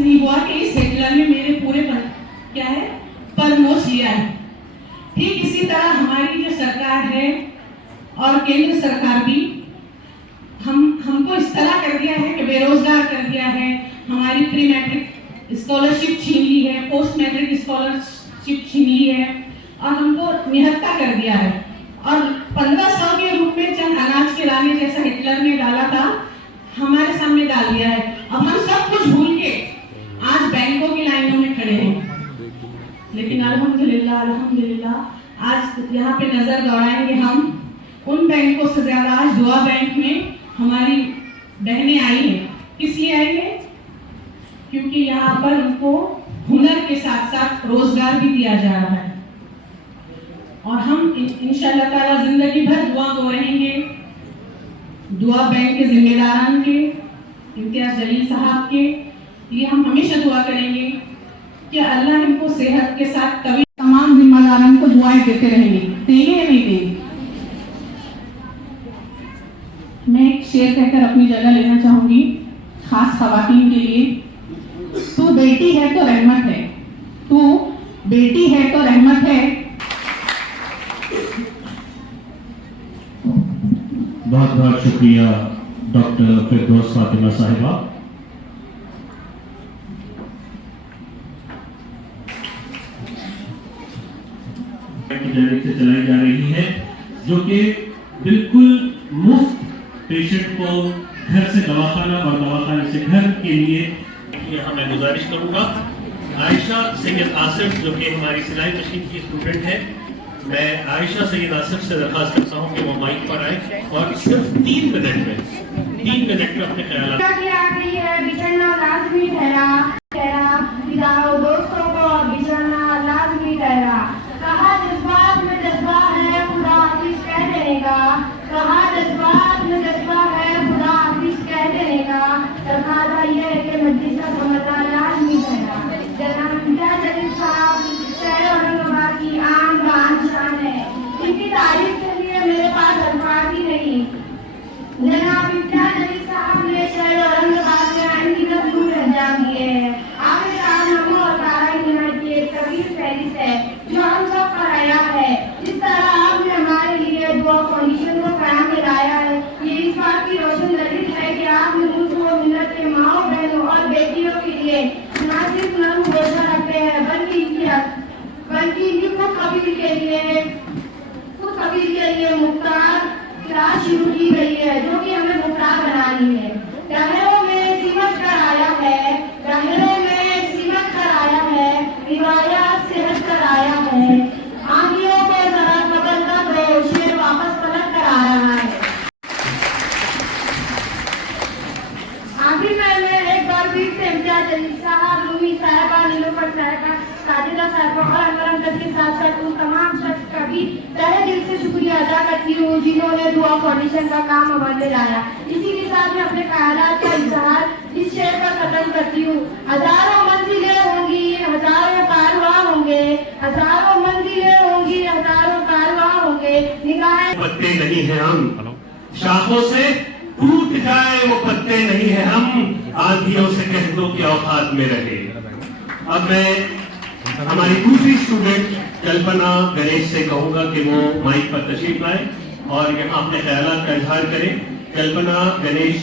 नहीं हुआ कि इस हिटलर ने मेरे पूरे क्या है परमोश लिया है। ठीक इसी तरह हमारी जो सरकार है और केंद्र सरकार भी हमको इस तरह कर दिया है कि बेरोजगार कर दिया है, हमारी प्री मैट्रिक स्कॉलरशिप छीन ली है, पोस्ट मैट्रिक स्कॉलरशिप छीन ली है और हमको निहत्था कर दिया है। और 1500 के रूप में चंद अनाज के दाने जैसा हिटलर ने डाला था हमारे सामने डाल दिया है। अब हम सब कुछ भूल के आज बैंकों की लाइनों में खड़े हैं। लेकिन अल्हम्दुलिल्लाह अल्हम्दुलिल्लाह आज यहाँ पे नजर दौड़ाएंगे हम उन बैंकों से ज्यादा आज दुआ बैंक में हमारी बहनें आई हैं। किस लिए आई है? क्योंकि यहाँ पर उनको हुनर के साथ साथ रोजगार भी दिया जा रहा है। और हम इंशाअल्लाह ताला जिंदगी भर दुआ को रहेंगे। दुआ बैंक के जिम्मेदारान के इम्तियाज जलील साहब के लिए हम हमेशा दुआ करेंगे कि अल्लाह इनको सेहत के साथ कभी तमाम जिम्मेदारान को दुआएं देते रहेंगे। देंगे या नहीं देंगे? मैं एक शेर कहकर अपनी जगह लेना चाहूंगी खास खवातीन के लिए। तू बेटी है तो रहमत है, तू बेटी है तो रहमत है। बहुत बहुत शुक्रिया डॉक्टर फिरदौस फातिमा साहिबा। की जानिब से चलाई जा रही है जो कि बिल्कुल मुफ्त पेशेंट को घर से दवाखाना और दवाखाने से घर के लिए। यहाँ मैं गुजारिश करूंगा आयशा सैयद आसिफ जो कि हमारी सिलाई मशीन की स्टूडेंट है, मैं आयशा सैयद आसिफ से दरखास्त करता हूँ कि वो माइक पर आए और सिर्फ 3 मिनट में अपने ख्याल बिछड़ना लाजमी ठहरा, दोस्तों को बिछड़ना लाजमी ठहरा। कहा जज्बात में जज्बा है खुदा हाफिज कह देने का, कहा जज्बात में जज्बा है खुदा हाफिज कह देने का। तकाजा ये है कि मस्जिद का समझना लाजमी ठहरा। जनाब इम्तियाज जलील साहब शहर औरंगाबाद की आम बान शान है, इनकी तारीफ के लिए मेरे पास अल्फाज ही नहीं। जनाब इम्तियाज जलील साहब ने शहर औरंगाबाद में अनगिनत नूर अंजाम दिए हैं। आपके कारनामों और कारनामे की एक तवील फहरिस्त है जो हम सब पर आया है। जिस तरह आपने हमारे लिए दुआ फाउंडेशन को कायम में लाया है, ये इस बात की रोशन दलील है कि आपने मुल्क व मिल्लत के माओ बहनों और बेटियों के लिए न सिर्फ नर्म रोजा रखते हैं बल्कि इनकी खुद कबील के लिए मुख्तार क्लास शुरू की गई है जो कि हमें मुख्तार बनानी है। शहरों में सीमत कर आया है, रिवायात सेहत कर आया है। आंधियों को जरा बदल कर दो, शेर वापस पलट कर आ रहा है। आखिर में एक बार फिर से इम्तियाज जलील साहब, रूमी साहिबा, नीलोफर साहिबा, साजिदा साहिबा और अनवरम के साथ साथ उन तमाम शख्स का भी तहे दिल से शुक्रिया अदा करती हूँ जिन्होंने दुआ फाउंडेशन का काम अमल में लाया। इसी के साथ में अपने ख्यालात का इजहार इस शेर पर खत्म करती हूँ। हजारों मंजिलें होंगी, हजारों कारवां होंगे, हजारों मंजिलें होंगी, हजारों कारवां होंगे। निगाहें पत्ते नहीं है हम, शाखों से टूट जाए वो पत्ते नहीं है हम, आंधियों से कह दो कि औकात में रहे। अब मैं हमारी दूसरी स्टूडेंट कल्पना गणेश से कहूंगा कि वो माइक पर तशरीफ लाए और यहाँ अपने ख्यालात का इजहार करें। कल्पना गणेश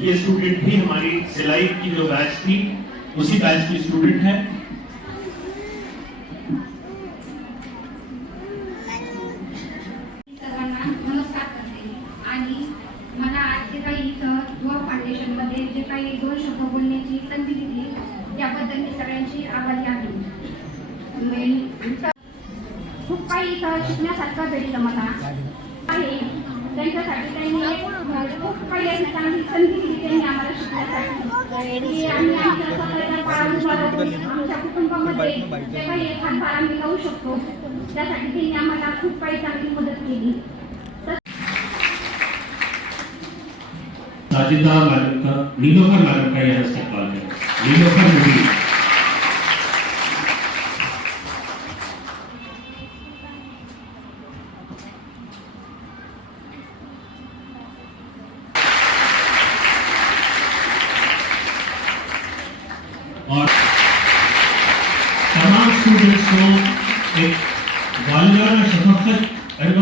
ये स्टूडेंट भी हमारी सिलाई की जो बैच थी उसी बैच की स्टूडेंट है। नमस्कार करते आणि मला आज जे काही इथं दुआ फाउंडेशन मध्ये जे काही 2 शब्द बोलण्याची संधी दिली त्याबद्दल मी सगळ्यांची आभारी आहे। खूप काही इथं शिकण्यासारखं भेटलं मला आहे, त्यांच्यासाठी त्यांनी खूप काही अशी चांगली संधी दिली त्यांनी आम्हाला शिकण्यासाठी। आम्ही आमच्या स्वतःच्या पायावर आमच्या कुटुंबामध्ये जे काही हातभार आम्ही लावू शकतो त्यासाठी त्यांनी आम्हाला खूप काही चांगली मदत केली। साजिदा मैडम का, नीलोफर मैडम का यहाँ इस्तेमाल है। नीलोफर नबी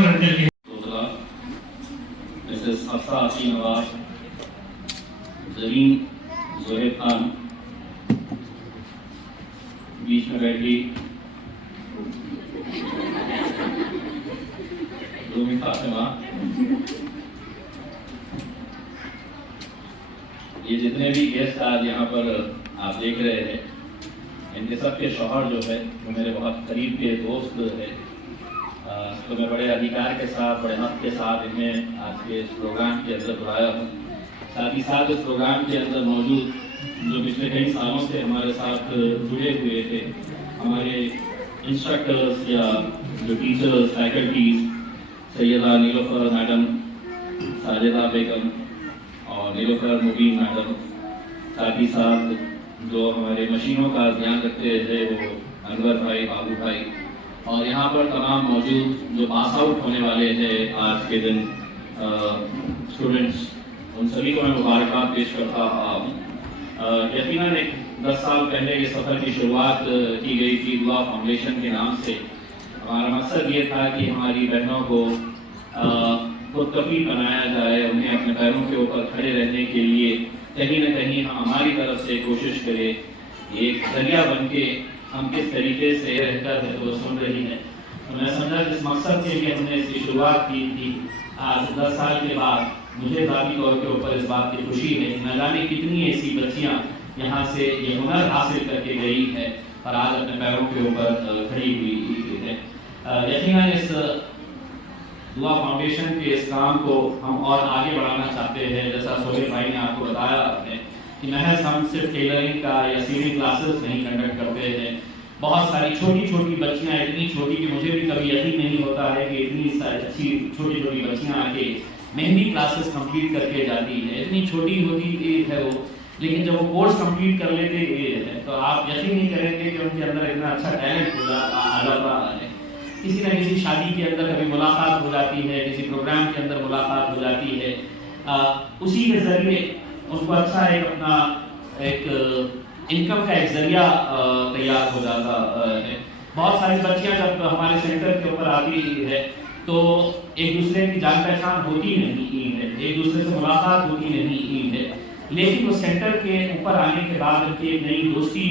मनोरंजन के मिसेस हफ्सा हसीन नवाज, जरीन जोहेब खान, बीच में बैठी रूमी फातिमा, ये जितने भी गेस्ट आज यहाँ पर आप देख रहे हैं, इनके सबके शौहर जो है वो मेरे बहुत करीब के दोस्त है। तो मैं बड़े अधिकार के साथ, बड़े हक के साथ इन्हें आज के इस प्रोग्राम के अंदर बुलाया हूँ। साथ ही साथ इस प्रोग्राम के अंदर मौजूद जो पिछले कई सालों से हमारे साथ जुड़े हुए थे, हमारे इंस्ट्रक्टर्स या जो teachers, faculties, Syeda Nilofar madam, Sajida Begum और नीलोफर मुबीन मैडम, साथ ही साथ जो हमारे मशीनों का ध्यान रखते हैं वो अनवर भाई, बाबू भाई, और यहाँ पर तमाम मौजूद जो पास आउट होने वाले हैं आज के दिन स्टूडेंट्स, उन सभी को मैं मुबारकबाद पेश करता हूँ। यकीनन एक 10 साल पहले ये सफ़र की शुरुआत की गई थी दुआ फाउंडेशन के नाम से। हमारा मकसद ये था कि हमारी बहनों को खुद कफील बनाया जाए, उन्हें अपने पैरों के ऊपर खड़े रहने के लिए कहीं न कहीं हम हमारी तरफ से कोशिश करें, एक जरिया बन के हम किस तरीके से रहकर है वो सुन रही है। तो मैं समझा इस मकसद से भी हमने इसकी शुरुआत की थी। आज 10 साल के बाद मुझे ज़ाती तौर के ऊपर इस बात की खुशी है कि न जाने कितनी ऐसी बच्चियाँ यहाँ से ये हुनर हासिल करके गई है और आज अपने पैरों के ऊपर खड़ी हुई है। यकीनन इस दुआ फाउंडेशन के इस काम को हम और आगे बढ़ाना चाहते हैं। जैसा सोहेब भाई ने आपको बताया है कि महज हम सिर्फ टेलरिंग का या सीविंग क्लासेस नहीं कंडक्ट करते हैं। बहुत सारी छोटी छोटी बच्चियाँ, इतनी छोटी कि मुझे भी कभी यकीन नहीं होता है कि इतनी अच्छी छोटी छोटी बच्चियाँ आके मेहंदी क्लासेस कंप्लीट करके जाती है। इतनी छोटी होती है वो, लेकिन जब वो कोर्स कंप्लीट कर लेते हैं तो आप यकीन नहीं करेंगे कि उनके अंदर इतना अच्छा टैलेंट आ जाता है। किसी न किसी शादी के अंदर कभी मुलाकात हो जाती है, किसी प्रोग्राम के अंदर मुलाकात हो जाती है, उसी के ज़रिए उनको अच्छा एक अपना एक इनकम का एक जरिया तैयार हो जाता है। बहुत सारी बच्चियां जब हमारे सेंटर के ऊपर आती है तो एक दूसरे की जान पहचान होती नहीं है, एक दूसरे से मुलाकात होती नहीं है, लेकिन उस सेंटर के ऊपर आने के बाद उनकी एक नई दोस्ती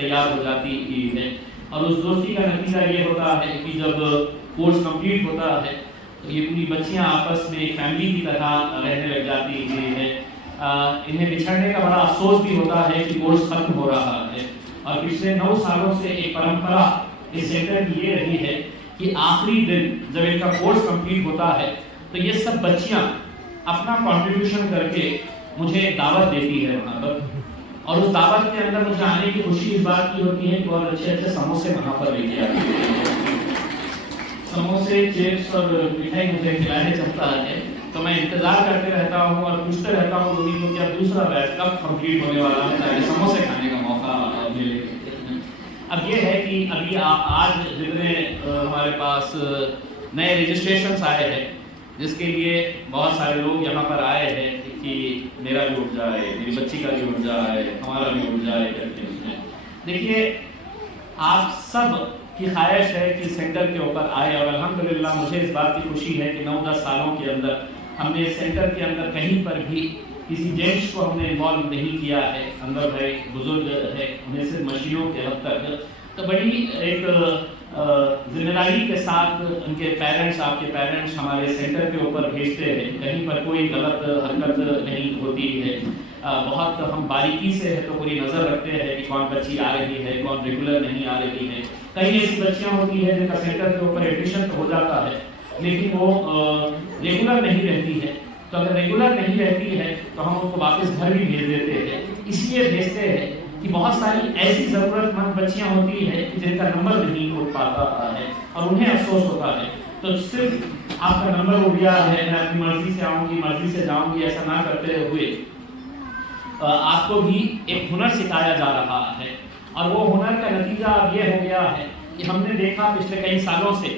तैयार हो जाती है। और उस दोस्ती का नतीजा ये होता है कि जब कोर्स कंप्लीट होता है तो ये पूरी बच्चियां आपस में एक फैमिली की तरह रहने लग जाती है। इन्हें बिछड़ने का बड़ा अफसोस भी होता है कि कोर्स खत्म हो रहा है। और पिछले 9 सालों से एक परंपरा इस सेंटर की ये रही है कि आखिरी दिन जब इनका कोर्स कंप्लीट होता है तो ये सब बच्चियां अपना कंट्रीब्यूशन करके मुझे एक दावत देती है वहाँ पर, और उस दावत के अंदर मुझे आने की खुशी इस बात की होती है कि बहुत अच्छे अच्छे समोसे वहाँ पर लेके आते हैं। समोसे, चिप्स और मिठाई मुझे खिलाने चलता है तो मैं इंतजार करते रहता हूँ और पूछते रहता हूँ रूबी को कि अब दूसरा बैच कब कंप्लीट होने वाला है ताकि समोसे खाने का मौका मिले। अब ये है कि अभी आज जितने हमारे पास नए रजिस्ट्रेशंस आए हैं, जिसके लिए बहुत सारे लोग यहाँ पर आए हैं कि मेरा भी उठ जाए, मेरी बच्ची का भी उठ जाए, हमारा भी उठ जाए करके। देखिए, आप सब की ख्वाहिश है कि सेंटर के ऊपर आए और अल्हम्दुलिल्लाह मुझे इस बात की खुशी है कि 9-10 सालों के अंदर हमने सेंटर के अंदर कहीं पर भी किसी जेंट्स को हमने इन्वॉल्व नहीं किया है। अंदर भाई बुजुर्ग है, उन्हें सिर्फ मशीनों के हद तक, तो बड़ी एक जिम्मेदारी के साथ उनके पेरेंट्स, आपके पेरेंट्स हमारे सेंटर के ऊपर भेजते हैं। कहीं पर कोई गलत हरकत नहीं होती है। बहुत हम बारीकी से है तो पूरी नज़र रखते हैं कि कौन बच्ची आ रही है, कौन रेगुलर नहीं आ रही है। कई ऐसी बच्चियाँ होती है जिनका सेंटर के ऊपर एडमिशन तो हो जाता है लेकिन वो रेगुलर नहीं रहती है। तो अगर रेगुलर नहीं रहती है तो हम उनको वापस घर भी भेज देते हैं। इसलिए भेजते हैं कि बहुत सारी ऐसी ज़रूरतमंद बच्चियाँ होती हैं कि जिनका नंबर नहीं हो पाता है और उन्हें अफसोस होता है। तो सिर्फ आपका नंबर हो गया है, मैं अपनी मर्जी से आऊँगी, मर्जी से जाऊँगी, ऐसा ना करते हुए आपको भी एक हुनर सिखाया जा रहा है। और वो हुनर का नतीजा अब ये हो गया है कि हमने देखा पिछले कई सालों से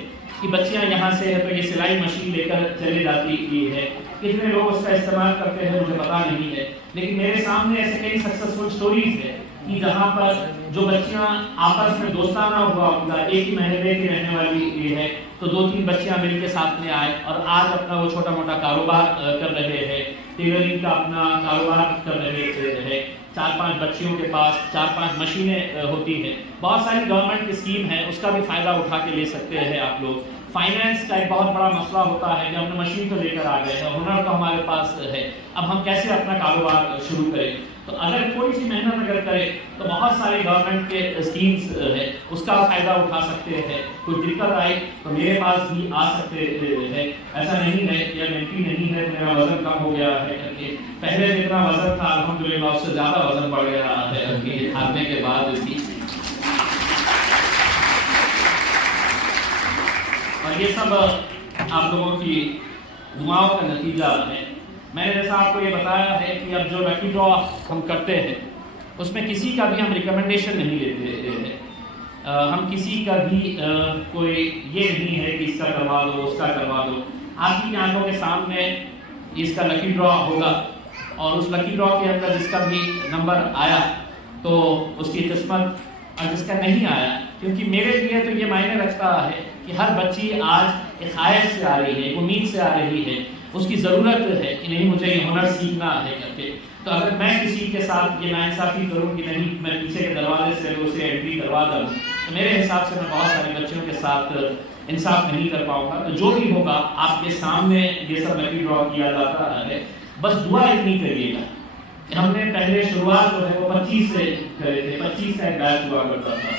कि बच्चियां यहाँ से है तो ये सिलाई मशीन लेकर चले जाती है। कितने लोग उसका इस्तेमाल करते हैं मुझे पता नहीं है, लेकिन मेरे सामने ऐसे कई सक्सेसफुल स्टोरीज है कि जहाँ पर जो बच्चियाँ आपस में दोस्ताना हुआ उनका एक ही महल्ले की रहने वाली ये है, तो 2-3 बच्चियाँ मिल के साथ में आए और आज अपना वो छोटा मोटा कारोबार कर रहे हैं, टेलरिंग का अपना कारोबार कर रहे हैं। 4-5 बच्चियों के पास 4-5 मशीनें होती हैं। बहुत सारी गवर्नमेंट की स्कीम है, उसका भी फ़ायदा उठा के ले सकते हैं आप लोग। फाइनेंस का एक बहुत बड़ा मसला होता है कि हमने मशीन तो लेकर आ गए हैं, हुनर तो हमारे पास है, अब हम कैसे अपना कारोबार शुरू करें। तो अगर थोड़ी सी मेहनत अगर करें तो बहुत सारे गवर्नमेंट के स्कीम्स है, उसका फ़ायदा उठा सकते हैं। कुछ दिक्कत आई तो मेरे पास भी आ सकते हैं। ऐसा नहीं है कि मेंटी नहीं है, मेरा वजन कम हो गया है करके, पहले जितना वजन था अल्हम्दुलिल्लाह उससे ज़्यादा वजन बढ़ गया है हारने के बाद भी। और ये सब आप लोगों की दुआओं का नतीजा है। मैंने जैसा आपको ये बताया है कि अब जो लकी ड्रॉ हम करते हैं उसमें किसी का भी हम रिकमेंडेशन नहीं लेते हैं। हम किसी का भी कोई ये नहीं है कि इसका करवा दो उसका करवा दो। आप ही आंखों के सामने इसका लकी ड्रॉ होगा और उस लकी ड्रॉ के अंदर जिसका भी नंबर आया तो उसकी किस्मत, और जिसका नहीं आया, क्योंकि मेरे लिए तो ये मायने रखता है कि हर बच्ची आज एक ख्वाहिश से आ रही है, एक उम्मीद से आ रही है, उसकी ज़रूरत है कि नहीं मुझे ये हुनर सीखना है करके। तो अगर मैं किसी के साथ ये नाइंसाफ़ी करूँ कि नहीं मैं पीछे के दरवाजे से उसे एंट्री करवा दूँ, तो मेरे हिसाब से मैं बहुत सारे बच्चों के साथ इंसाफ नहीं कर पाऊँगा। तो जो भी होगा आपके सामने ये सब लकी ड्रॉ किया जाता है, बस दुआ इतनी करिएगा। हमने पहले शुरुआत जो है वो 25 से करे थे, 25 का एक बैच हुआ करता था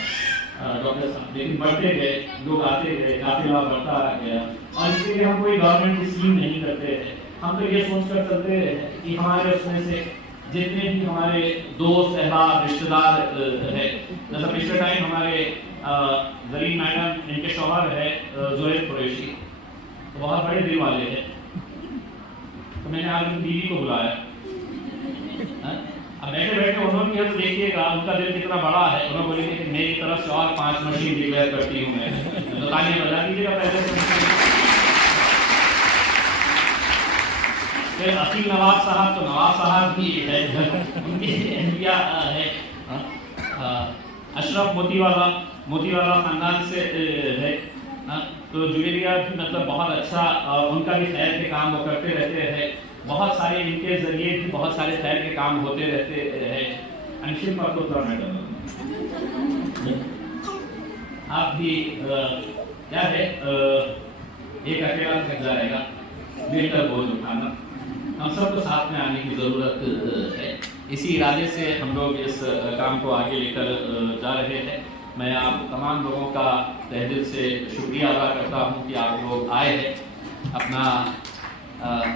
डॉक्टर साहब, लेकिन बढ़ते गए, लोग आते गए, काफिला बढ़ता गया और इसलिए हम कोई गवर्नमेंट की स्कीम नहीं करते हैं। हम तो ये सोच कर चलते हैं कि हमारे उसमें से जितने भी हमारे दोस्त अहबाब रिश्तेदार है, जैसा पिछले टाइम हमारे जरीन मैडम, इनके शौहर है जोहेब कुरैशी, तो बहुत बड़े दिल वाले हैं, तो मैंने आज उनकी बीवी को बुलाया। अब बैठे बैठे उन्होंने तो देखिएगा उनका दिल कितना बड़ा है। उन्होंने बोलेंगे कि मेरी तरफ से और 5 मशीन डिक्लेयर करती हूँ मैं, तो तालियां बजा दीजिएगा पहले से। फिर असीम नवाब साहब, तो नवाब साहब भी है, उनकी अहलिया है अशरफ मोतीवाला खानदान से है, तो जुवेरिया भी मतलब बहुत अच्छा, उनका भी खैर के काम वो करते रहते हैं। बहुत सारे इनके जरिए भी बहुत सारे खैर के काम होते रहते हैं। अंशिल मैडम आप भी क्या है एक अकेला थक जाएगा, मिलकर बोझ उठाना, हम सबको साथ में आने की ज़रूरत है। इसी इरादे से हम लोग इस काम को आगे लेकर जा रहे हैं। मैं आप तमाम लोगों का तहे दिल से शुक्रिया अदा करता हूँ कि आप लोग आए हैं,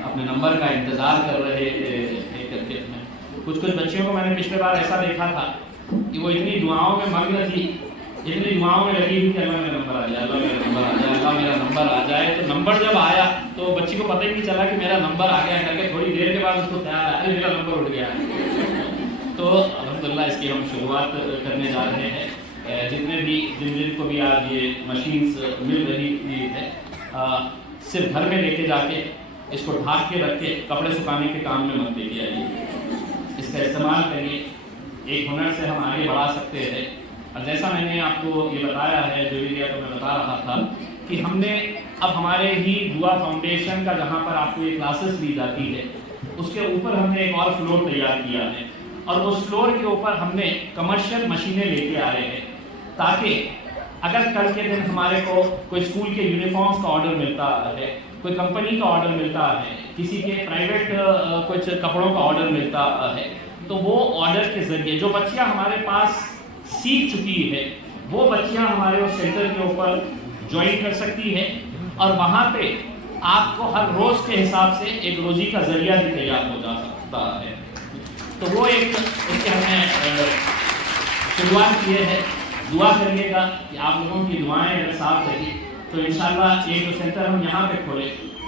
अपने नंबर का इंतज़ार कर रहे हैं करके। कुछ बच्चियों को मैंने पिछले बार ऐसा देखा था कि वो इतनी दुआओं में मग्न थी, इतनी दुआओं में लगी हुई कि अल्लाह मेरा नंबर आ जाए, अल्लाह मेरा नंबर आ जाए, अल्लाह मेरा नंबर आ जाए। तो नंबर जब आया तो बच्ची को पता ही नहीं चला कि मेरा नंबर आ गया करके, थोड़ी देर के बाद उसको ख्याल आया अरे मेरा नंबर उठ गया। तो अल्हम्दुलिल्लाह इसकी हम शुरुआत करने जा रहे हैं। जिन को भी आज ये मशीन्स मिल रही है, सिर्फ घर में लेके जाके इसको ढाक के रख के कपड़े सुखाने के काम में मत लेके आइए, इसका इस्तेमाल करिए। एक हुनर से हम आगे बढ़ा सकते हैं। और जैसा मैंने आपको ये बताया है, जो भी तो मैं बता रहा था कि हमने अब हमारे ही दुआ फाउंडेशन का जहाँ पर आपको ये क्लासेस ली जाती है, उसके ऊपर हमने एक और फ्लोर तैयार किया है और उस फ्लोर के ऊपर हमने कमर्शियल मशीनें लेके आ रहे हैं, ताकि अगर कल के दिन हमारे को कोई स्कूल के यूनिफॉर्म्स का ऑर्डर मिलता है, कोई कंपनी का ऑर्डर मिलता है, किसी के प्राइवेट कुछ कपड़ों का ऑर्डर मिलता है, तो वो ऑर्डर के जरिए जो बच्चियां हमारे पास सीख चुकी है वो बच्चियां हमारे उस सेंटर के ऊपर ज्वाइन कर सकती है और वहाँ पे आपको हर रोज़ के हिसाब से एक रोज़ी का जरिया भी तैयार हो जा सकता है। तो वो एक उसके हमने शुरुआत की है। दुआ करिएगा कि आप लोगों की दुआएं अगर साथ रही तो इंशाल्लाह ये जो सेंटर हम यहाँ पे खोले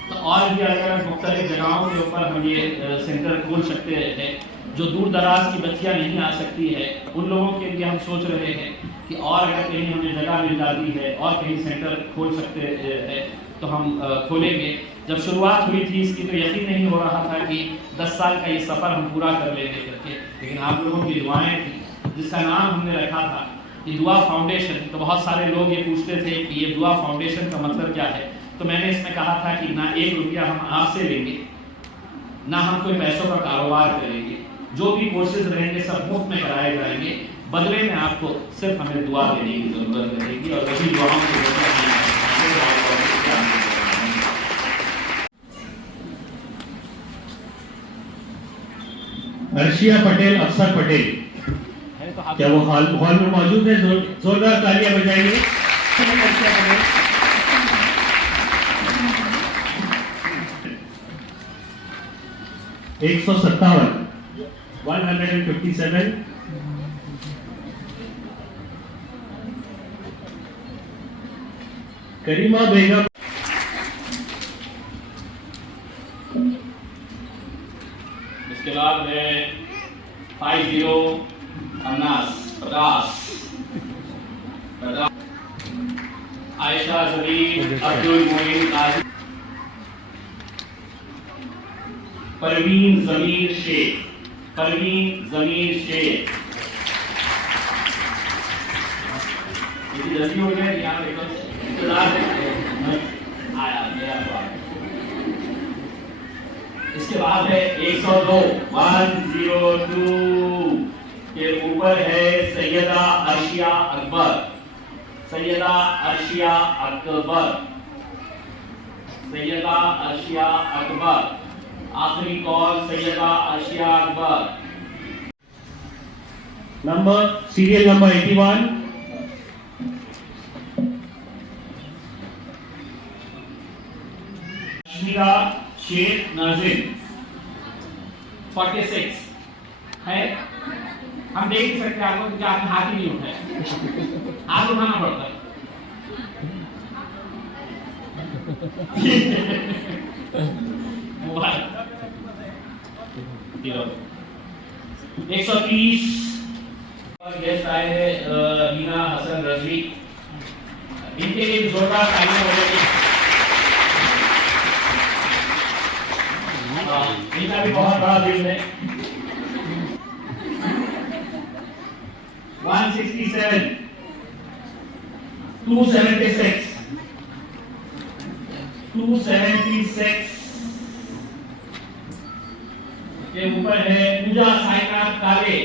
तो और भी अलग अलग मुख्तलिफ जगहों के ऊपर हम ये सेंटर खोल सकते हैं। जो दूर दराज की बच्चियाँ नहीं आ सकती है उन लोगों के लिए हम सोच रहे हैं कि और अगर कहीं हमें जगह मिल जाती है और कहीं सेंटर खोल सकते हैं तो हम खोलेंगे। जब शुरुआत हुई थी इसकी तो यकीन नहीं हो रहा था कि 10 साल का ये सफ़र हम पूरा कर लेंगे करके, लेकिन आप लोगों की दुआएं थी जिसका नाम हमने रखा था कि दुआ फाउंडेशन। तो बहुत सारे लोग ये पूछते थे कि ये दुआ फाउंडेशन का मतलब क्या है। तो मैंने इसमें कहा था कि ना 1 रुपया हम आपसे लेंगे, ना हम कोई पैसों का कारोबार करेंगे, जो भी कोर्सेज रहेंगे सब मुफ्त में कराए जाएंगे, बदले में आपको सिर्फ हमें दुआ देने की जरूरत रहेगी और वही दुआओं की अर्शिया पटेल, अफसर पटेल, क्या वो हॉल में मौजूद है? जोरदार तालियां बजाइए। 157 करीमा बेगम, इसके बाद है 50 अनास 50 आयशा जमीर अब्दुल मोइन काजी, परवीन जमीर शेख, परवीन जमीर शेख। जल्दी हो गया यहाँ पे इंतजार आया मेरा बात। इसके बाद है 102 के ऊपर है सैयदा अर्शिया अकबर, सैयदा अर्शिया अकबर, सैयदा अर्शिया अकबर। आखिरी call Syeda Arshia Akbar. Serial number 81 Sheikh Nazim 46 है। हम देख नहीं सकते आपको क्योंकि आपने हाथ ही नहीं उठाया, हाथ उठाना पड़ता है। 130 गेस्ट आए हैं रीना हसन रजवी, इनके लिए जोरदार तालियां हो रही। इनका भी बहुत बड़ा दिल है। 167 276 के ऊपर है पूजा साईनाथ काले,